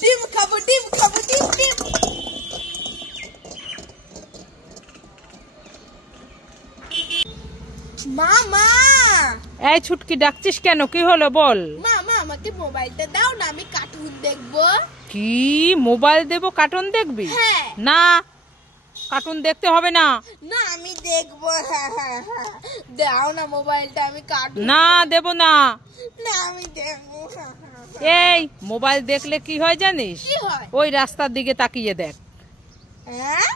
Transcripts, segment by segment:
ডিম খাবো ডিম খাবো ডিম ডিম। মামা এই ছুটকি ডাকছিস কেন? কি হলো বল? মামা আমাকে মোবাইলটা দাও না, আমি কার্টুন দেখবো। কি মোবাইল দেবো? কার্টুন দেখবি? হ্যাঁ। না, কার্টুন দেখতে হবে না। না আমি দেখবো। দাও না মোবাইলটা, আমি কার্টুন। না দেব না। না আমি দেখবো। এই মোবাইল দেখলে কি হয় জানিস? কি হয়? ওই রাস্তার দিকে তাকিয়ে দেখ। হ্যাঁ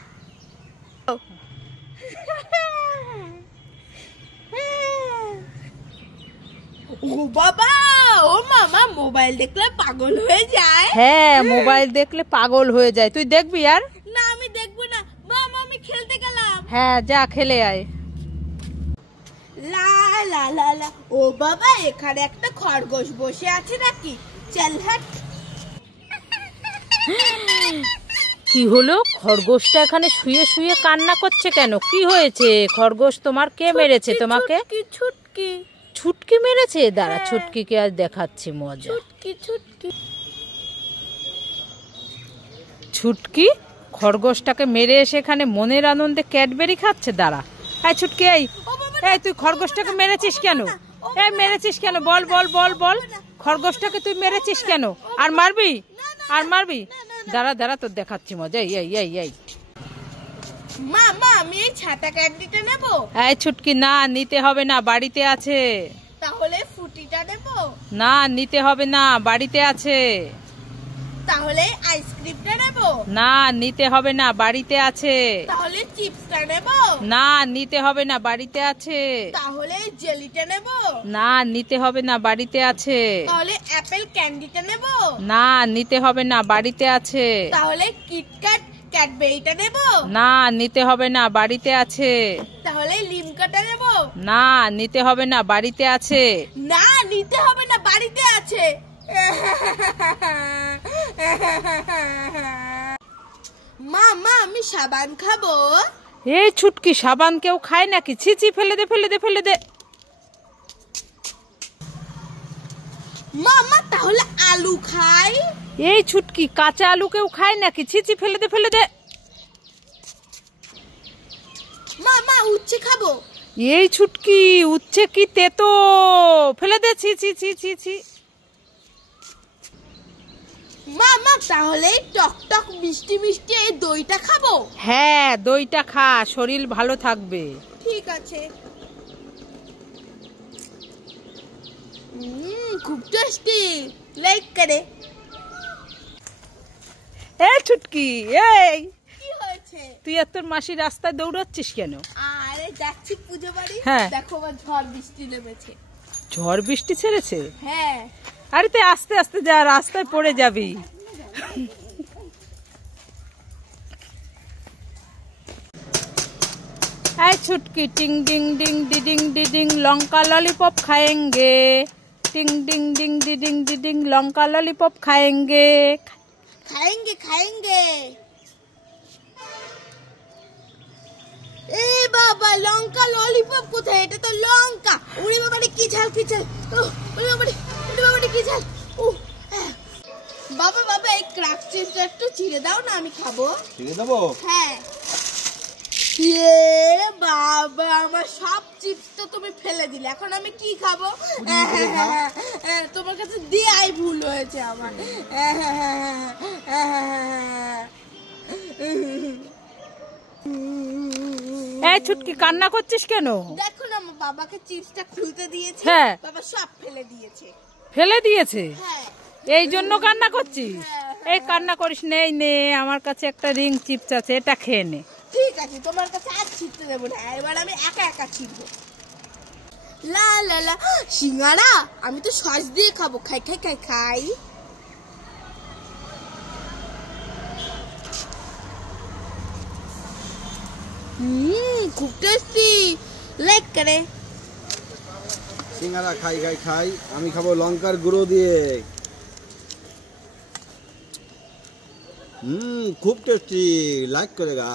ও বাবা, ও মামা মোবাইল দেখলে পাগল হয়ে যায়। হ্যাঁ, মোবাইল দেখলে পাগল হয়ে যায়। তুই দেখবি আর? না আমি দেখবো না মামা, আমি খেলতে গেলাম। হ্যাঁ যা খেলে আয়। লা লা লা লা। ও বাবা, এখানে একটা খরগোশ বসে আছে নাকি? চল হাট। কি হলো? খরগোশটা এখানে শুয়ে শুয়ে কান্না করছে কেন? কি হয়েছে? খরগোশ তোমার কে মেরেছে তোমাকে? ছুটকি ছুটকি মেরেছে? দাঁড়া, ছুটকিকে আজ দেখাচ্ছি মজা। ছুটকি ছুটকি খরগোশটাকে মেরে এসে এখানে মনের আনন্দে ক্যাডবেরি খাচ্ছে। দাঁড়া, এই ছুটকি, এই তুই খরগোশটাকে মেরেছিস কেন? এই মেরেছিস কেন? বল বল বল বল, খরগোশটাকে তুই মেরেছিস কেন? আর মারবি? আর মারবি? দাঁড়া দাঁড়া, তোর দেখাচ্ছি মজা। এই এই এই এই মামা, আমি এই ছাতা ক্যান্ডিটা নেব? এই ছুটকি, না নিতে হবে না, বাড়িতে আছে। তাহলে ফুটিটা নেব? না নিতে হবে না, বাড়িতে আছে। তাহলে আইসক্রিমটা নেব? না নিতে হবে না, বাড়িতে আছে। তাহলে চিপসটা নেব? না নিতে হবে না, বাড়িতে আছে। তাহলে জেলিটা নেব? না নিতে হবে না, বাড়িতে আছে। তাহলে অ্যাপেল ক্যান্ডিটা নেব? না নিতে হবে না, বাড়িতে আছে। তাহলে কিটক্যাট ক্যাডবেরিটা নেব? না নিতে হবে না, বাড়িতে আছে। তাহলে লিমকাটা নেব? না নিতে হবে না, বাড়িতে আছে। না নিতে হবে না, বাড়িতে আছে। মামা, আমি সাবান খাবো? এই ছুটকি, সাবান কেউ খায় নাকি? ছিচি, ফেলে দে ফেলে দে ফেলে দে। মামা, তাহলে আলু খাই? এই ছুটকি, কাঁচা আলু কেউ খায় নাকি? ছিচি, ফেলে দে ফেলে দে। মামা, উচ্ছে খাবো? এই ছুটকি, উচ্ছে কি তেতো, ফেলে দে। ছি ছি ছি ছি ছি। মামা, তাহলে টক টক মিষ্টি মিষ্টি এই দইটা খাবো? হ্যাঁ দইটা খা, শরীর ভালো থাকবে। ঠিক আছে। খুব টেস্টি, লাইক করে। এই ছুটকি, এই কি হয়েছে? তুই আর তোর মাসি রাস্তায় দৌড়াচ্ছিস কেন? আরে যাচ্ছি পুজো বাড়ি। হ্যাঁ। দেখো আমার ঝড় বৃষ্টি নেমেছে। ঝড় বৃষ্টি ছেড়েছে? হ্যাঁ। আরে তুই আস্তে আস্তে যা, রাস্তায় পড়ে যাবি। এই ছুটকি, টিং ডিং ডিং ডিডিং ডিডিং লঙ্কা ললিপপ খাएंगे। টিং ডিং ডিং ডিডিং ডিডিং লঙ্কা ললিপপ খাएंगे। খাएंगे খাएंगे। এই বাবা, লঙ্কা ললিপপ কোথায়? এটা তো লঙ্কা। ওরে বাবা রে, কি ঝাল কি ঝাল। ওরে বাবা রে, ওরে বাবা রে, কি ঝাল। বাবা বাবা, এই ক্রাফট চিপসটা একটু ছিঁড়ে দাও না, আমি খাবো। ছিঁড়ে দেবো? হ্যাঁ। বাবা, আমার সব চিপস তো তুমি ফেলে দিলে, এখন আমি কি খাবো? তোমার কাছে দেয়াই ভুল হয়েছে আমার। এই ছুটকি, কান্না করছিস কেন? দেখো না, আমার বাবাকে চিপসটা খুলতে দিয়েছে। হ্যাঁ। বাবা সব ফেলে দিয়েছে। ফেলে দিয়েছে? হ্যাঁ। এই জন্য কান্না করছিস? এই কান্না করিস নে, নে আমার কাছে একটা রিং চিপস আছে, এটা খেয়ে নে। ঠিক আছে, তোমার কাছে আর ছিটতে দেবো না, এবার আমি একা একা ছিটবো। লা লা লা, সিঙ্গারা আমি তো সস দিয়ে খাবো। খাই খাই খাই খাই। খুব টেস্টি, লাইক করে। সিঙ্গারা খাই খাই খাই, আমি খাবো লঙ্কার গুঁড়ো দিয়ে। খুব টেস্টি, লাইক করেগা।